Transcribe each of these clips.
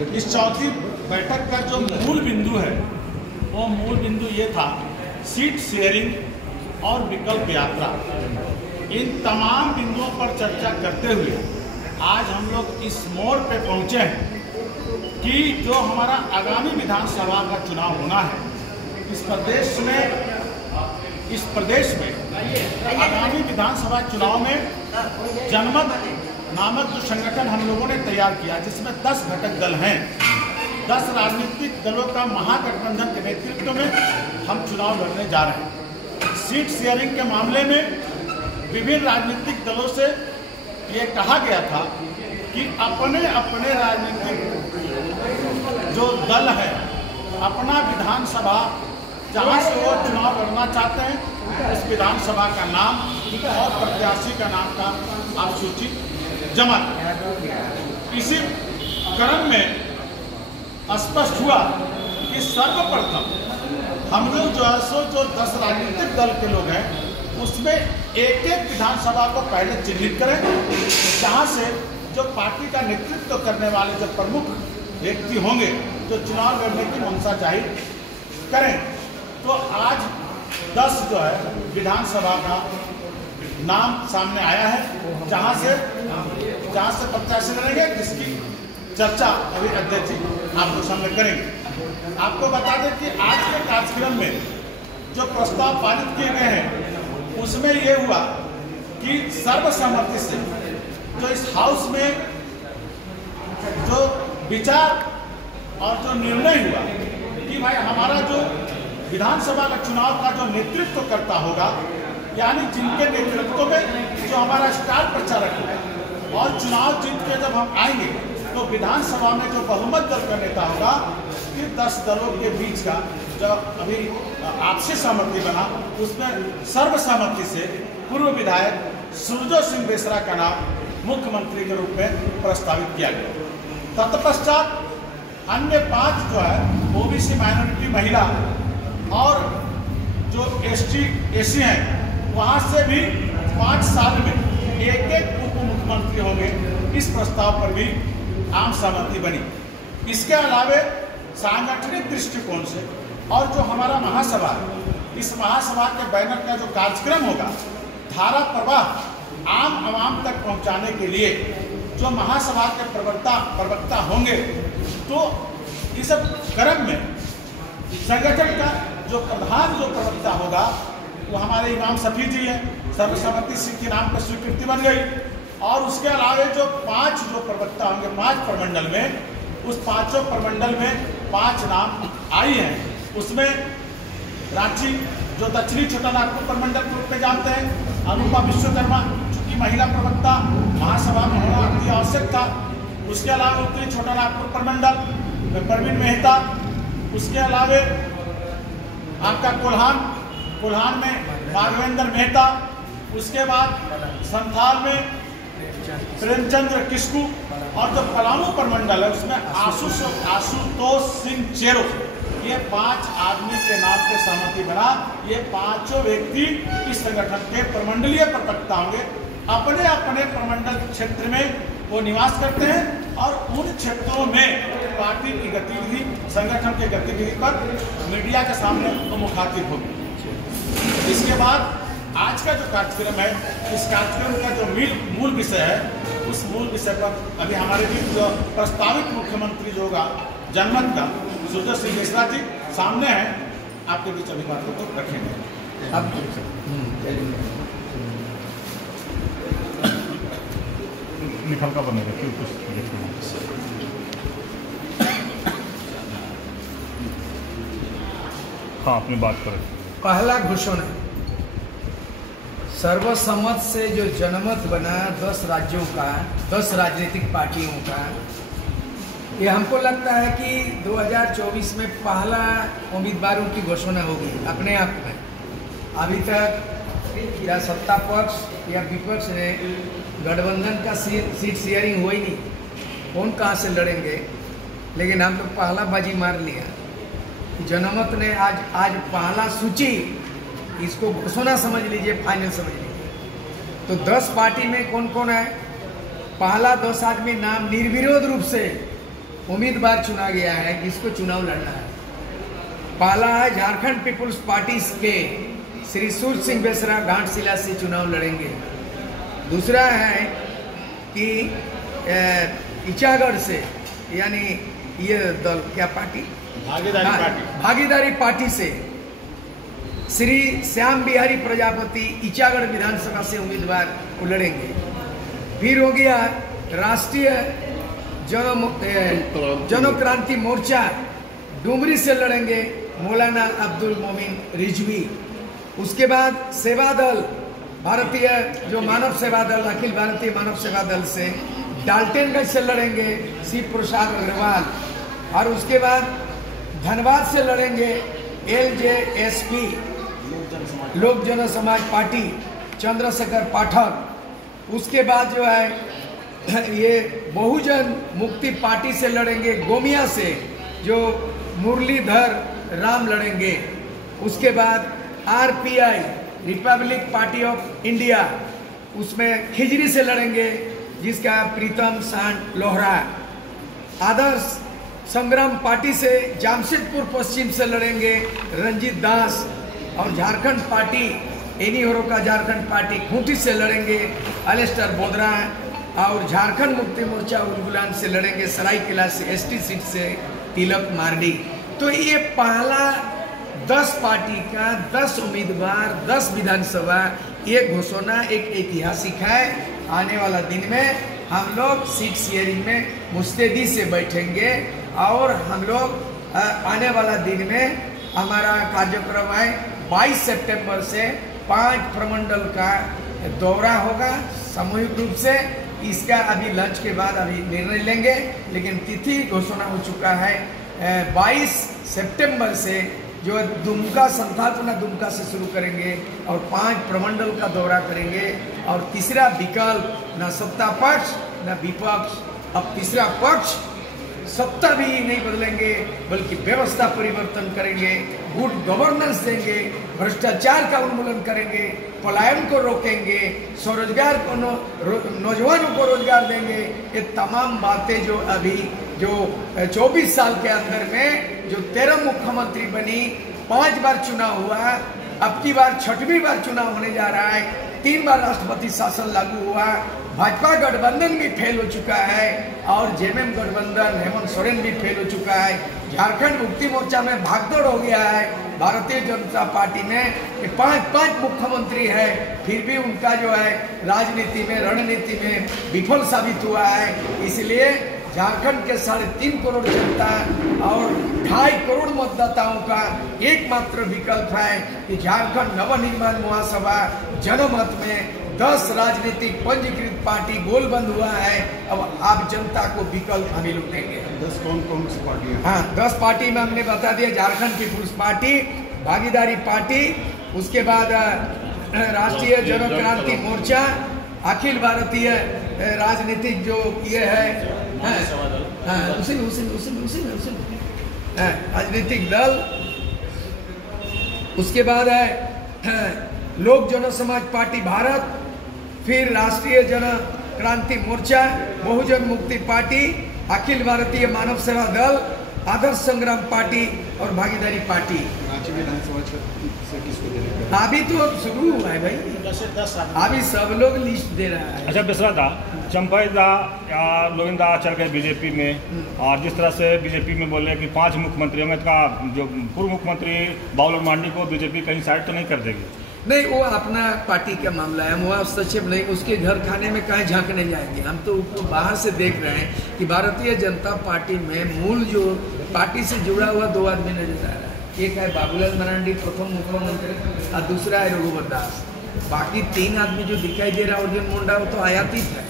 इस चौथी बैठक का जो मूल बिंदु है वो मूल बिंदु ये था सीट शेयरिंग और विकल्प यात्रा। इन तमाम बिंदुओं पर चर्चा करते हुए आज हम लोग इस मोड़ पे पहुंचे हैं कि जो हमारा आगामी विधानसभा का चुनाव होना है इस प्रदेश में आगामी विधानसभा चुनाव में जनमत नामक जो संगठन हम लोगों ने तैयार किया, जिसमें 10 घटक दल हैं, 10 राजनीतिक दलों का महागठबंधन के नेतृत्व में हम चुनाव लड़ने जा रहे हैं। सीट शेयरिंग के मामले में विभिन्न राजनीतिक दलों से ये कहा गया था कि अपने अपने राजनीतिक जो दल है अपना विधानसभा जहाँ से वो चुनाव लड़ना चाहते हैं उस विधानसभा का नाम और प्रत्याशी का नाम का आप सूची जमा। इसी क्रम में स्पष्ट हुआ कि सर्वप्रथम हम लोग जो 10 राजनीतिक दल के लोग हैं उसमें एक विधानसभा को पहले चिन्हित करें जहाँ से जो पार्टी का नेतृत्व करने वाले जो प्रमुख व्यक्ति होंगे जो चुनाव लड़ने की मंशा जाहिर करें। तो आज 10 जो है विधानसभा का नाम सामने आया है जहाँ से प्रत्याशी लड़ेंगे, जिसकी चर्चा अभी अध्यक्ष जी आपको सामने करेंगे। आपको बता दें कि आज के कार्यक्रम में जो प्रस्ताव पारित किए गए हैं उसमें ये हुआ कि सर्वसम्मति से जो इस हाउस में जो विचार और जो निर्णय हुआ कि भाई हमारा जो विधानसभा का चुनाव का जो नेतृत्व करता होगा, यानी जिनके नेतृत्व में जो हमारा स्टार प्रचारक है और चुनाव जीत के जब हम आएंगे तो विधानसभा में जो बहुमत दल का नेता होगा, फिर 10 दलों के बीच का जो अभी आपसी सहमति बना उसमें सर्वसम्मति से पूर्व विधायक सुरजो सिंह बेसरा का नाम मुख्यमंत्री के रूप में प्रस्तावित किया गया। तत्पश्चात अन्य 5 जो है ओबीसी माइनॉरिटी महिला और जो एसटी एसी हैं वहाँ से भी 5 साल में एक उप मुख्यमंत्री होंगे। इस प्रस्ताव पर भी आम सहमति बनी। इसके अलावे सांगठनिक दृष्टिकोण से और जो हमारा महासभा है इस महासभा के बैनर का जो कार्यक्रम होगा धारा प्रवाह आम आवाम तक पहुंचाने के लिए जो महासभा के प्रवक्ता होंगे, तो इस क्रम में संगठन का जो प्रधान जो प्रवक्ता होगा वो हमारे इमाम शफी जी हैं। सर्वसम्मति के नाम पर स्वीकृति बन गई। और उसके अलावे जो 5 जो प्रवक्ता होंगे 5 प्रमंडल में, उस 5 प्रमंडल में 5 नाम आई हैं। उसमें रांची जो दक्षिणी छोटा नागपुर प्रमंडल के रूप में जानते हैं अनुपा विश्वकर्मा, चूंकि महिला प्रवक्ता महासभा में होना अति आवश्यक था। उसके अलावा उत्तरी छोटा नागपुर प्रमंडल में प्रवीण मेहता, उसके अलावे आपका कोल्हान में राघवेंद्र मेहता, उसके बाद संथाल में प्रेमचंद्र किस्कू और जो पलामू प्रमंडल है उसमें आशुतोष सिंह चेरो, ये 5 आदमी के नाम पे सहमति बना। ये 5 व्यक्ति इस संगठन के प्रमंडलीय प्रवक्ता होंगे। अपने अपने प्रमंडल क्षेत्र में वो निवास करते हैं और उन क्षेत्रों में पार्टी की गतिविधि संगठन के गतिविधि पर मीडिया के सामने वो मुखातिब होगी। इसके बाद आज का जो कार्यक्रम है इस कार्यक्रम का जो मूल विषय है उस मूल विषय पर अभी हमारे बीच जो प्रस्तावित मुख्यमंत्री जो होगा जनमत का सुरजो सिंह बेसरा जी सामने हैं, आपके बीच अभी बातों को रखेंगे। अब निकल का बनेगा क्यों कुछ हाँ अपनी बात करें। पहला घोषणा सर्वसम्मत से जो जनमत बना 10 राज्यों का 10 राजनीतिक पार्टियों का, ये हमको लगता है कि 2024 में पहला उम्मीदवारों की घोषणा होगी अपने आप में। अभी तक या सत्ता पक्ष या विपक्ष ने गठबंधन का सीट शेयरिंग हुई नहीं, कौन कहाँ से लड़ेंगे, लेकिन हम लोग पहला बाजी मार लिया। जनमत ने आज पहला सूची, इसको घोषणा समझ लीजिए, फाइनल समझ लीजिए। तो 10 पार्टी में कौन कौन है, पहला 10 आदमी नाम निर्विरोध रूप से उम्मीदवार चुना गया है जिसको चुनाव लड़ना है। पहला है झारखंड पीपुल्स पार्टी के श्री सूर्य सिंह बेसरा घाटशिला से चुनाव लड़ेंगे। दूसरा है कि इचागढ़ से, यानी ये दल क्या पार्टी, भागीदारी पार्टी से श्री श्याम बिहारी प्रजापति इचागढ़ विधानसभा से उम्मीदवार लड़ेंगे। फिर हो गया राष्ट्रीय जनक्रांति मोर्चा डुमरी से लड़ेंगे मौलाना अब्दुल मोमिन रिजवी। उसके बाद सेवा दल, भारतीय जो मानव सेवा दल, अखिल भारतीय मानव सेवा दल से डाल्टनगंज से लड़ेंगे शिव प्रसाद अग्रवाल। और उसके बाद धनबाद से लड़ेंगे LJSP लोक जन समाज पार्टी चंद्रशेखर पाठक। उसके बाद जो है ये बहुजन मुक्ति पार्टी से लड़ेंगे गोमिया से, जो मुरलीधर राम लड़ेंगे। उसके बाद RPI Republic party of India, उसमें खिजरी से लड़ेंगे जिसका प्रीतम सांड लोहरा। आदर्श संग्राम पार्टी से जामशेदपुर पश्चिम से लड़ेंगे रंजीत दास। और झारखंड पार्टी एनी होरो का झारखंड पार्टी खूंटी से लड़ेंगे अलेस्टर बोदरा। और झारखंड मुक्ति मोर्चा उलगुलान से लड़ेंगे सरायकेला से ST सीट से तिलक मार्डी। तो ये पहला 10 पार्टी का 10 उम्मीदवार 10 विधानसभा, ये घोषणा एक ऐतिहासिक है। आने वाला दिन में हम लोग सीट शेयरिंग में मुस्तैदी से बैठेंगे और हम लोग आने वाला दिन में हमारा कार्यक्रम है 22 सितंबर से 5 प्रमंडल का दौरा होगा सामूहिक रूप से। इसका अभी लंच के बाद अभी निर्णय लेंगे, लेकिन तिथि घोषणा हो चुका है 22 सितंबर से, जो दुमका संथालपना दुमका से शुरू करेंगे और 5 प्रमंडल का दौरा करेंगे। और तीसरा विकल्प न सत्ता पक्ष न विपक्ष, अब तीसरा पक्ष सत्ता भी नहीं बदलेंगे बल्कि व्यवस्था परिवर्तन करेंगे, गुड गवर्नेंस देंगे, भ्रष्टाचार का उन्मूलन करेंगे, पलायन को रोकेंगे, स्वरोजगार को नौजवानों को रोजगार देंगे। ये तमाम बातें जो अभी जो 24 साल के अंदर में जो 13 मुख्यमंत्री बनी, 5 बार चुनाव हुआ, अब की बार 6वीं बार चुनाव होने जा रहा है, 3 बार राष्ट्रपति शासन लागू हुआ, भाजपा गठबंधन भी फेल हो चुका है और जेएमएम गठबंधन हेमंत सोरेन भी फेल हो चुका है। झारखंड मुक्ति मोर्चा में भागदौड़ हो गया है। भारतीय जनता पार्टी में 5 मुख्यमंत्री है, फिर भी उनका जो है राजनीति में रणनीति में विफल साबित हुआ है। इसलिए झारखंड के 3.5 करोड़ जनता और 2.5 करोड़ मतदाताओं का एकमात्र विकल्प है कि झारखंड नवनिर्माण महासभा जनमत में 10 राजनीतिक पंजीकृत पार्टी गोलबंद हुआ है। अब आप जनता को विकल्प हमें लोग देंगे। 10 कौन सी पार्टी है? हाँ, 10 पार्टी में हमने बता दिया, झारखंड पीपुल्स पार्टी, भागीदारी पार्टी, उसके बाद राष्ट्रीय जनक्रांति मोर्चा, अखिल भारतीय राजनीतिक जो ये है राजनीतिक दल, उसके बाद है लोक जन समाज पार्टी भारत, फिर राष्ट्रीय जन क्रांति मोर्चा, बहुजन मुक्ति पार्टी, अखिल भारतीय मानव सेवा दल, आदर्श संग्राम पार्टी और भागीदारी पार्टी। रांची विधानसभा से किसको देंगे? अभी तो शुरू हुआ है भाई, अभी सब लोग लिस्ट दे रहा है। अच्छा बेसरा दा, चंपाई दा या लोविंदा चल गए बीजेपी में, और जिस तरह से बीजेपी में बोले कि 5 मुख्यमंत्रियों में का जो पूर्व मुख्यमंत्री बाबूलाल मांडी को बीजेपी कहीं साइड तो नहीं कर देगी? नहीं, वो अपना पार्टी का मामला है, हम वहाँ हस्तक्षेप नहीं, उसके घर खाने में कहीं झांकने जाएंगे। हम तो उसको बाहर से देख रहे हैं कि भारतीय जनता पार्टी में मूल जो पार्टी से जुड़ा हुआ 2 आदमी नजर आ रहा है। एक है बाबूलाल मरांडी प्रथम मुख्यमंत्री और दूसरा है रघुवर दास। बाकी 3 आदमी जो दिखाई दे रहा है, अर्जुन मुंडा, वो तो आयातित है,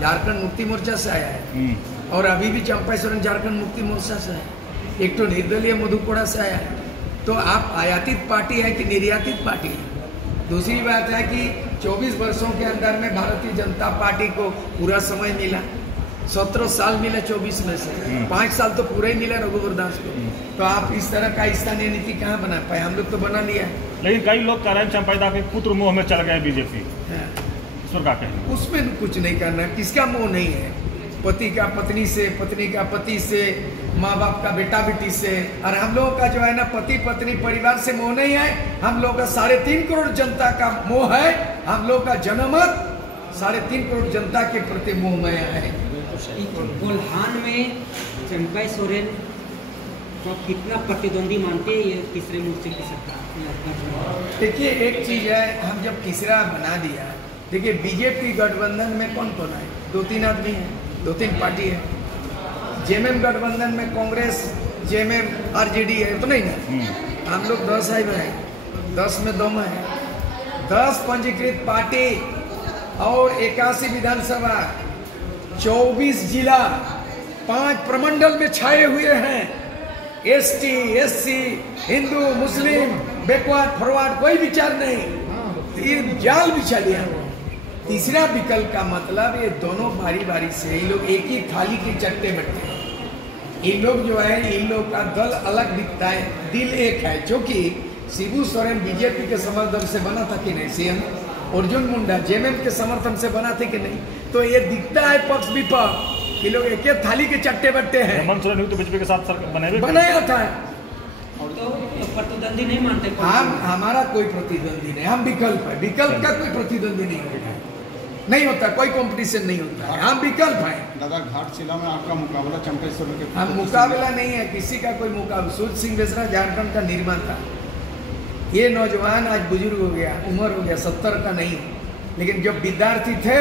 झारखंड मुक्ति मोर्चा से आया है। और अभी भी चंपाई सोरेन झारखंड मुक्ति मोर्चा से है, एक तो निर्दलीय मधुकोड़ा से आया है। तो आप आयातित पार्टी है कि निर्यातित पार्टी है? दूसरी बात है कि 24 वर्षों के अंदर में भारतीय जनता पार्टी को पूरा समय मिला, 17 साल मिला 24 में से, 5 साल तो पूरा ही मिला रघुवर दास को। तो आप इस तरह का स्थानीय नीति कहाँ बना पाए? हम लोग तो बना लिया। लेकिन कई लोग कह रहे हैं चंपाई दा के पुत्र मोह में चल गए बीजेपी, इस पर क्या कहेंगे? उसमें कुछ नहीं करना, किसका मोह नहीं है, पति का पत्नी से, पत्नी का पति से, माँ बाप का बेटा बेटी से। और हम लोगों का जो है ना पति पत्नी परिवार से मोह नहीं है, हम लोग का 3.5 करोड़ जनता का मोह है। हम लोग का जनमत 3.5 करोड़ जनता के प्रति मोहमय है। कोल्हान में चंपाई सोरेन तो कितना प्रतिद्वंदी मानते हैं ये तीसरे मोर्चे की सरकार? देखिए एक चीज है, हम जब तीसरा बना दिया, देखिए बीजेपी गठबंधन में कौन कौन है? 2-3 आदमी है, 2-3 पार्टी है। जेएमएम गठबंधन में कांग्रेस, जेएमएम, आरजेडी है, तो नहीं ना। हम लोग 10 है भाई, 10 में 2 है, 10 पंजीकृत पार्टी और 81 विधानसभा, 24 जिला, 5 प्रमंडल में छाए हुए हैं। एसटी, एससी, हिंदू, मुस्लिम, बैकवर्ड फॉरवर्ड कोई विचार नहीं, ये जाल बिछा लिया। तीसरा विकल्प का मतलब ये दोनों बारी बारी से ये लोग एक ही थाली के चट्टे बैठते हैं। ये लोग जो है, इन लोग का दल अलग दिखता है, दिल एक है। जो कि शिबू सोरेन बीजेपी के समर्थन से बना था कि नहीं, सीएम अर्जुन मुंडा जेएमएम के समर्थन से बना थे कि नहीं, तो ये दिखता है पक्ष विपक्ष कि लोग एक ही थाली के चट्टे बैठते हैं। हेमंत सोरेन तो बीजेपी के साथ बनाया था। तो प्रतिद्वंदी नहीं मानते? हम, हमारा कोई प्रतिद्वंदी नहीं, हम विकल्प है। विकल्प का कोई प्रतिद्वंदी नहीं होता, नहीं होता, कोई कंपटीशन नहीं होता है, हम विकल्प है। दादा घाटशिला में आपका मुकाबला चंपाई सोरेन के? हम मुकाबला नहीं है, किसी का कोई मुकाबला। सूर्य सिंह बेसरा झारखंड का निर्माता, ये नौजवान आज बुजुर्ग हो गया, उम्र हो गया, 70 का नहीं, लेकिन जब विद्यार्थी थे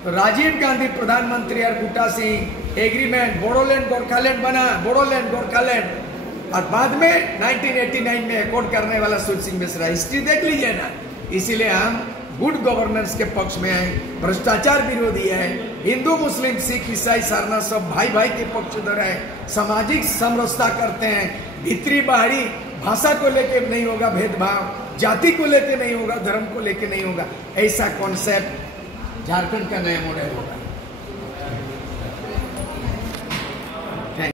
तो राजीव गांधी प्रधानमंत्री और बूटा सिंह एग्रीमेंट, बोडोलैंड गोरखालैंड बना, बोडोलैंड गोरखालैंड, और बाद में 1989 में एकॉर्ड करने वाला सूर्य सिंह बेसरा। हिस्ट्री देख लीजिए ना। इसीलिए हम गुड गवर्नेंस के पक्ष में है, भ्रष्टाचार विरोधी है, हिंदू मुस्लिम सिख ईसाई सारना सब भाई भाई के पक्षधर है, सामाजिक समरसता करते हैं, भीतरी बाहरी भाषा को लेके नहीं होगा भेदभाव, जाति को लेके नहीं होगा, धर्म को लेके नहीं होगा। ऐसा कॉन्सेप्ट झारखंड का नया मॉडल होगा।